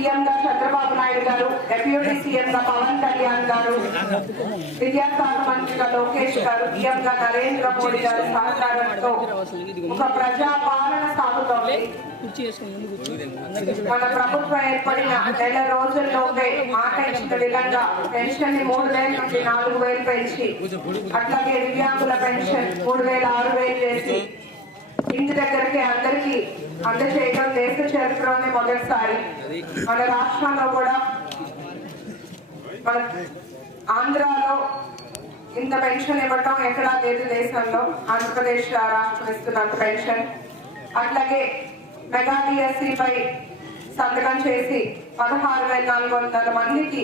నాయుడు గారు deputy CM గా పవన్ కళ్యాణ్ గారు విద్యాశాఖ మంత్రిగా లోకేష్ గారు సీఎం గా నరేంద్ర మోడీ గారు సహకారంతో ఒక ప్రజా పాలన సాగుతోంది మన ప్రభుత్వం ఏర్పడిన నెల రోజుల్లోపే మాట ఇచ్చిన విధంగా పెన్షన్ని మూడు వేల నుండి నాలుగు వేలు పెంచి అట్లాగే దివ్యాంగుల పెన్షన్ మూడు వేల ఆరు వేలు చేసి ఇంటి దగ్గరికి అందరికీ అందజేయడం దేశ చరిత్రలోనే మొదటిసారి. మన రాష్ట్రంలో కూడా మన ఆంధ్రాలో ఇంత పెన్షన్ ఇవ్వటం ఎక్కడా లేదు దేశంలో. ఆంధ్రప్రదేశ్ రాష్ట్రం ఇస్తున్నంత పెన్షన్. అట్లాగే మెగా డిఎస్సిపై సంతకం చేసి పదహారు వేల నాలుగు వందల మందికి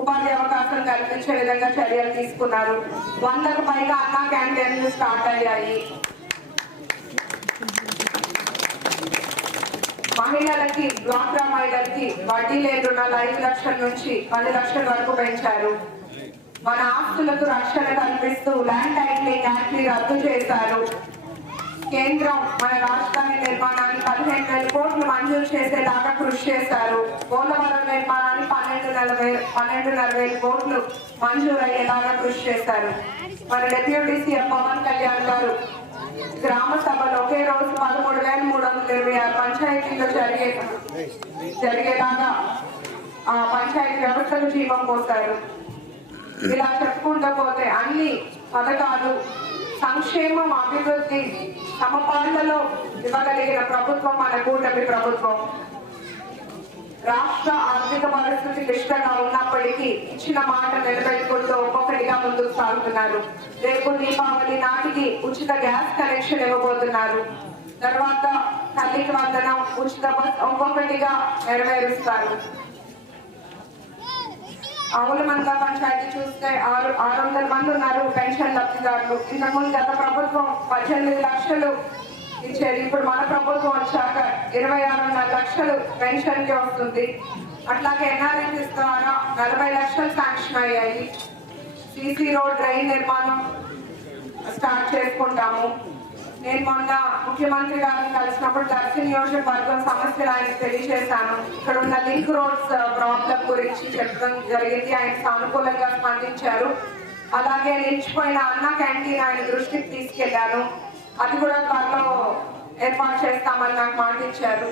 ఉపాధి అవకాశం కల్పించే విధంగా చర్యలు తీసుకున్నారు. వందకు పైగా అన్నా క్యాంటీన్లు స్టార్ట్ అయ్యాయి. మహిళలకి డ్వాక్రా మహిళలకి వడ్డీ లేని రుణాలు ఐదు లక్షల నుంచి పది లక్షల వరకు పెంచారు. మన ఆస్తులకు రక్షణ కల్పిస్తూ ల్యాండ్ టైటిలింగ్ యాక్ట్ని రద్దు చేశారు. కేంద్రం మన రాజధాని నిర్మాణానికి పదిహేను వేల కోట్లు మంజూరు చేసేలాగా కృషి చేశారు. పోలవరం నిర్మాణానికి పన్నెండు నలభై పన్నెండున్నర వేల కోట్లు మంజూరు అయ్యేలాగా కృషి చేశారు. మన డిప్యూటీ సీఎం పవన్ కళ్యాణ్ గారు గ్రామ సభలో ఒకే రోజు పదమూడు వేల మూడు వందల ఇరవై ఆరు పంచాయతీల్లో జరిగే జరిగేలాగా ఆ పంచాయతీ వ్యవస్థలు జీవం పోతారు ఇలా చెప్పుకుంటూ పోతే అన్ని పథకాలు సంక్షేమం అభివృద్ధి సమపాళ్ళలో ఇవ్వగలిగిన ప్రభుత్వం మన కూటమి ప్రభుత్వం. రాష్ట్ర ఆర్థిక పరిస్థితి క్లిష్టంగా ఉన్నప్పటికీ ఇచ్చిన మాట నిలబెట్టుకుంటూ ఒక్కొక్కటిగా ముందుకు సాగుతున్నారు. రేపు దీపావళి నాటికి ఉచిత గ్యాస్ కనెక్షన్ ఇవ్వబోతున్నారు. తర్వాత తల్లికి వందనం ఉచిత బస్ ఒక్కొక్కటిగా నెరవేరుస్తారు. ఆవుల మండల పంచాయతీ చూస్తే ఆరు ఆరు వందల మంది ఉన్నారు పెన్షన్ లబ్ధిదారులు. ఇంతకుముందు గత ప్రభుత్వం పద్దెనిమిది లక్షలు ఇచ్చేది ఇప్పుడు మన ప్రభుత్వం వచ్చాక ఇరవై ఆరున్నర లక్షలు పెన్షన్కి వస్తుంది. అట్లాగే ఎన్ఆర్ఎస్ ద్వారా నలభై లక్షలు శాంక్షన్ అయ్యాయి. సిసి రోడ్ డ్రైన్ నిర్మాణం స్టార్ట్ చేసుకుంటాము. నేను మొన్న ముఖ్యమంత్రి గారిని కలిసినప్పుడు దక్షిణ నియోజకవర్గం సమస్యలు ఆయనకు తెలియజేశాను. ఇక్కడ ఉన్న లింక్ రోడ్స్ uh, ప్రాబ్లం గురించి చెప్పడం జరిగింది. ఆయన సానుకూలంగా స్పందించారు. అలాగే నిలిచిపోయిన అన్న క్యాంటీన్ ఆయన దృష్టికి తీసుకెళ్ళాను. అది కూడా త్వరలో ఏర్పాటు చేస్తామని నాకు మాట ఇచ్చారు.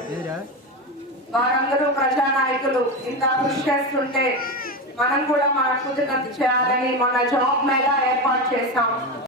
వారందరూ ప్రజానాయకులు ఇంత కృషి చేస్తుంటే మనం కూడా మన కుదిరినట్టు చేయాలని మొన్న జాబ్ మేళా ఏర్పాటు చేశాం.